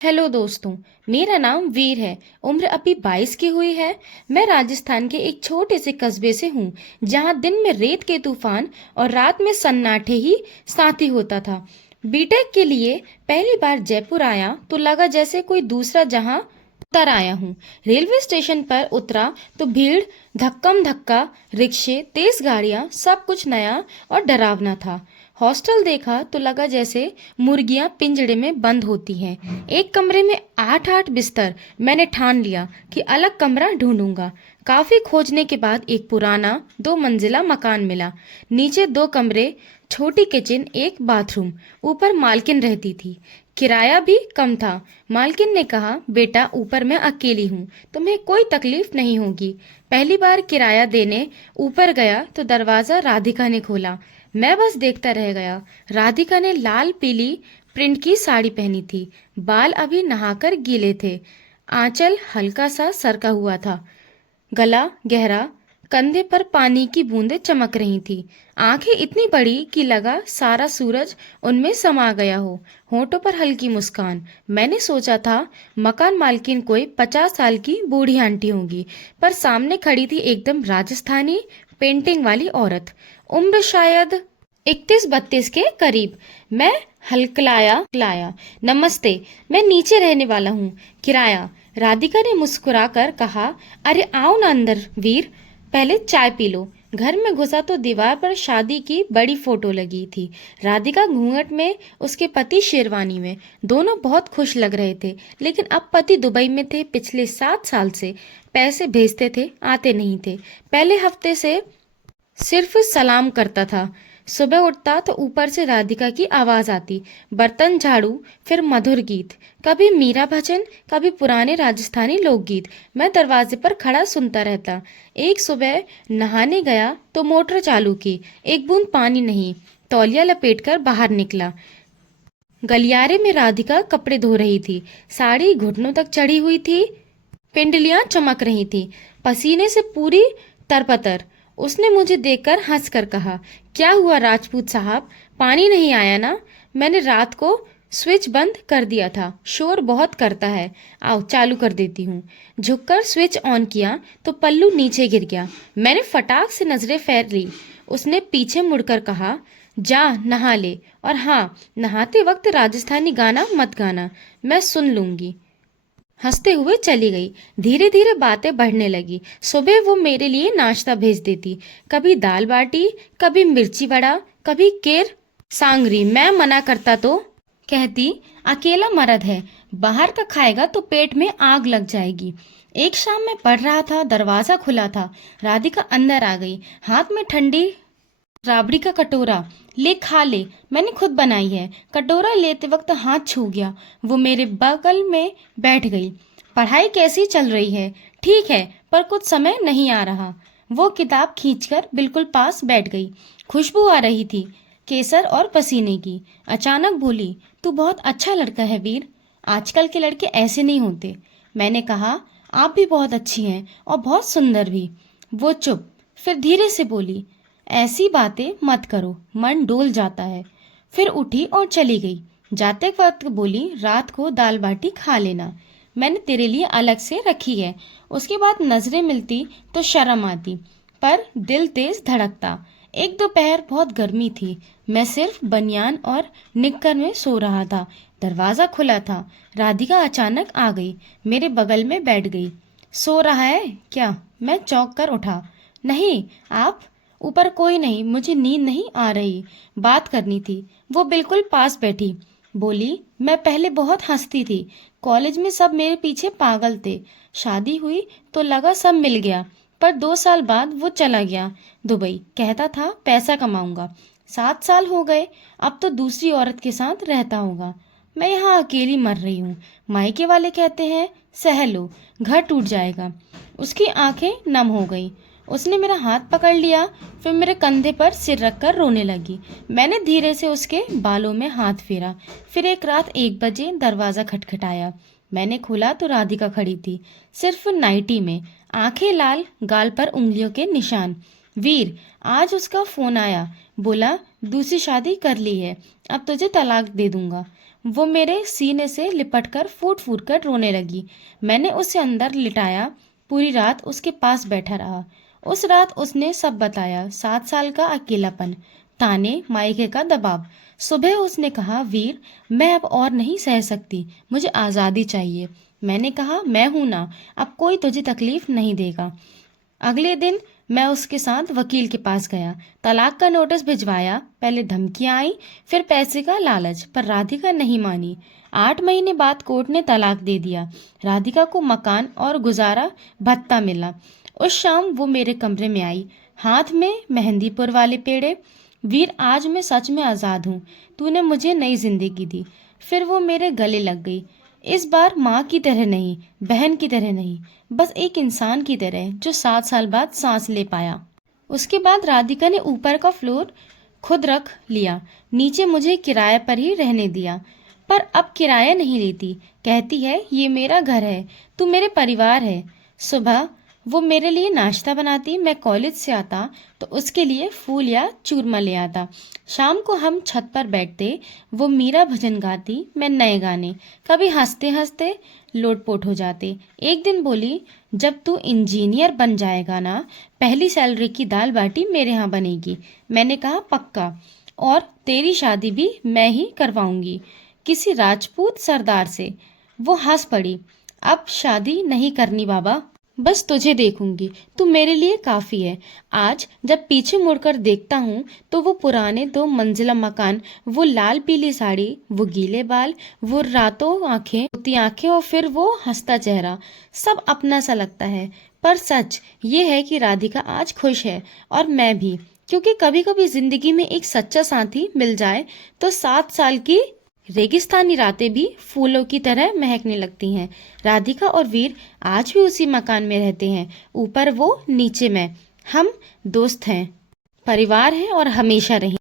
Hello दोस्तों। मेरा नाम वीर है। उम्र अभी 22 की हुई है। मैं राजस्थान के एक छोटे से कस्बे से हूँ, जहाँ दिन में रेत के तूफान और रात में सन्नाटे ही साथी होता था। बीटेक के लिए पहली बार जयपुर आया तो लगा जैसे कोई दूसरा जहाँ उतर आया हूँ। रेलवे स्टेशन पर उतरा तो भीड़, धक्कम धक्का, रिक्शे, तेज गाड़ियाँ, सब कुछ नया और डरावना था। हॉस्टल देखा तो लगा जैसे मुर्गियां पिंजड़े में बंद होती हैं। एक कमरे में 8-8 बिस्तर। मैंने ठान लिया कि अलग कमरा ढूंढूंगा। काफी खोजने के बाद एक पुराना 2 मंजिला मकान मिला। नीचे 2 कमरे, छोटी किचन, एक बाथरूम। ऊपर मालकिन रहती थी। किराया भी कम था। मालकिन ने कहा, बेटा ऊपर मैं अकेली हूँ, तुम्हें कोई तकलीफ नहीं होगी। पहली बार किराया देने ऊपर गया तो दरवाजा राधिका ने खोला। मैं बस देखता रह गया। राधिका ने लाल पीली प्रिंट की साड़ी पहनी थी। बाल अभी नहाकर गीले थे। आंचल हल्का सा सरका हुआ था। गला गहरा। कंधे पर पानी की बूंदें चमक रही थी। आंखें इतनी बड़ी कि लगा सारा सूरज उनमें समा गया हो। होठों पर हल्की मुस्कान। मैंने सोचा था मकान मालकिन कोई 50 साल की बूढ़ी आंटी होगी, पर सामने खड़ी थी एकदम राजस्थानी पेंटिंग वाली औरत। उम्र शायद 31-32 के करीब। मैं हल्कलाया, नमस्ते, मैं नीचे रहने वाला हूँ। किराया। राधिका ने मुस्कुराकर कहा, अरे आओ ना अंदर वीर, पहले चाय पी लो। घर में घुसा तो दीवार पर शादी की बड़ी फोटो लगी थी। राधिका घूंघट में, उसके पति शेरवानी में। दोनों बहुत खुश लग रहे थे, लेकिन अब पति दुबई में थे पिछले 7 साल से। पैसे भेजते थे, आते नहीं थे। पहले हफ्ते से सिर्फ सलाम करता था। सुबह उठता तो ऊपर से राधिका की आवाज आती, बर्तन झाड़ू, फिर मधुर गीत, कभी मीरा भजन, कभी पुराने राजस्थानी लोकगीत। मैं दरवाजे पर खड़ा सुनता रहता। एक सुबह नहाने गया तो मोटर चालू की, एक बूंद पानी नहीं। तौलिया लपेटकर बाहर निकला। गलियारे में राधिका कपड़े धो रही थी। साड़ी घुटनों तक चढ़ी हुई थी। पिंडलियां चमक रही थी, पसीने से पूरी तरपतर। उसने मुझे देखकर हंसकर कहा, क्या हुआ राजपूत साहब, पानी नहीं आया ना? मैंने रात को स्विच बंद कर दिया था, शोर बहुत करता है। आओ चालू कर देती हूँ। झुककर स्विच ऑन किया तो पल्लू नीचे गिर गया। मैंने फटाक से नजरें फेर ली। उसने पीछे मुड़कर कहा, जा नहा ले, और हाँ, नहाते वक्त राजस्थानी गाना मत गाना, मैं सुन लूंगी। हंसते हुए चली गई। धीरे धीरे बातें बढ़ने लगी। सुबह वो मेरे लिए नाश्ता भेज देती, कभी दाल बाटी, कभी मिर्ची वड़ा, कभी केर सांगरी। मैं मना करता तो कहती, अकेला मर्द है, बाहर का खाएगा तो पेट में आग लग जाएगी। एक शाम में पढ़ रहा था, दरवाजा खुला था। राधिका अंदर आ गई, हाथ में ठंडी राबड़ी का कटोरा। ले खा ले, मैंने खुद बनाई है। कटोरा लेते वक्त हाथ छू गया। वो मेरे बगल में बैठ गई। पढ़ाई कैसी चल रही है? ठीक है, पर कुछ समय नहीं आ रहा। वो किताब खींचकर बिल्कुल पास बैठ गई। खुशबू आ रही थी, केसर और पसीने की। अचानक बोली, तू बहुत अच्छा लड़का है वीर, आजकल के लड़के ऐसे नहीं होते। मैंने कहा, आप भी बहुत अच्छी हैं और बहुत सुंदर भी। वो चुप, फिर धीरे से बोली, ऐसी बातें मत करो, मन डोल जाता है। फिर उठी और चली गई। जाते वक्त बोली, रात को दाल बाटी खा लेना, मैंने तेरे लिए अलग से रखी है। उसके बाद नजरें मिलती तो शर्म आती, पर दिल तेज धड़कता। एक दोपहर बहुत गर्मी थी। मैं सिर्फ बनियान और निक्कर में सो रहा था। दरवाजा खुला था। राधिका अचानक आ गई, मेरे बगल में बैठ गई। सो रहा है क्या? मैं चौंक कर उठा। नहीं, आप? ऊपर कोई नहीं, मुझे नींद नहीं आ रही, बात करनी थी। वो बिल्कुल पास बैठी। बोली, मैं पहले बहुत हंसती थी, कॉलेज में सब मेरे पीछे पागल थे। शादी हुई तो लगा सब मिल गया, पर 2 साल बाद वो चला गया दुबई। कहता था पैसा कमाऊंगा। 7 साल हो गए, अब तो दूसरी औरत के साथ रहता होगा। मैं यहाँ अकेली मर रही हूँ। मायके वाले कहते हैं सह लो, घर टूट जाएगा। उसकी आंखें नम हो गई। उसने मेरा हाथ पकड़ लिया, फिर मेरे कंधे पर सिर रखकर रोने लगी। मैंने धीरे से उसके बालों में हाथ फेरा। फिर एक रात 1 बजे दरवाजा खटखटाया। मैंने खोला तो राधिका खड़ी थी, सिर्फ नाइटी में, आंखें लाल, गाल पर उंगलियों के निशान। वीर, आज उसका फोन आया, बोला दूसरी शादी कर ली है, अब तुझे तलाक दे दूंगा। वो मेरे सीने से लिपटकर फूट फूट कर रोने लगी। मैंने उसे अंदर लिटाया, पूरी रात उसके पास बैठा रहा। उस रात उसने सब बताया, 7 साल का अकेलापन, ताने, मायके का दबाव। सुबह उसने कहा, वीर, मैं अब और नहीं सह सकती, मुझे आज़ादी चाहिए। मैंने कहा, मैं हूं ना, अब कोई तुझे तकलीफ नहीं देगा। अगले दिन मैं उसके साथ वकील के पास गया, तलाक का नोटिस भिजवाया। पहले धमकियां आई, फिर पैसे का लालच, पर राधिका नहीं मानी। 8 महीने बाद कोर्ट ने तलाक दे दिया। राधिका को मकान और गुजारा भत्ता मिला। उस शाम वो मेरे कमरे में आई, हाथ में मेहंदीपुर वाले पेड़े। वीर, आज मैं सच में आज़ाद हूँ, तूने मुझे नई जिंदगी दी। फिर वो मेरे गले लग गई। इस बार माँ की तरह नहीं, बहन की तरह नहीं, बस एक इंसान की तरह जो 7 साल बाद सांस ले पाया। उसके बाद राधिका ने ऊपर का फ्लोर खुद रख लिया, नीचे मुझे किराए पर ही रहने दिया। पर अब किराया नहीं लेती, कहती है, ये मेरा घर है, तू मेरे परिवार है। सुबह वो मेरे लिए नाश्ता बनाती, मैं कॉलेज से आता तो उसके लिए फूल या चूरमा ले आता। शाम को हम छत पर बैठते, वो मीरा भजन गाती, मैं नए गाने। कभी हंसते हंसते लोटपोट हो जाते। एक दिन बोली, जब तू इंजीनियर बन जाएगा ना, पहली सैलरी की दाल बाटी मेरे यहाँ बनेगी। मैंने कहा, पक्का, और तेरी शादी भी मैं ही करवाऊंगी, किसी राजपूत सरदार से। वो हंस पड़ी, अब शादी नहीं करनी बाबा, बस तुझे देखूंगी, तू मेरे लिए काफी है। आज जब पीछे मुड़कर देखता हूँ तो वो पुराने 2 मंजिला मकान, वो लाल पीली साड़ी, वो गीले बाल, वो रातों आंखें, रोती आंखें, और फिर वो हंसता चेहरा, सब अपना सा लगता है। पर सच ये है कि राधिका आज खुश है, और मैं भी, क्योंकि कभी कभी जिंदगी में एक सच्चा साथी मिल जाए तो 7 साल की रेगिस्तानी रातें भी फूलों की तरह महकने लगती हैं। राधिका और वीर आज भी उसी मकान में रहते हैं, ऊपर वो नीचे मैं। हम दोस्त हैं, परिवार हैं, और हमेशा रहेंगे।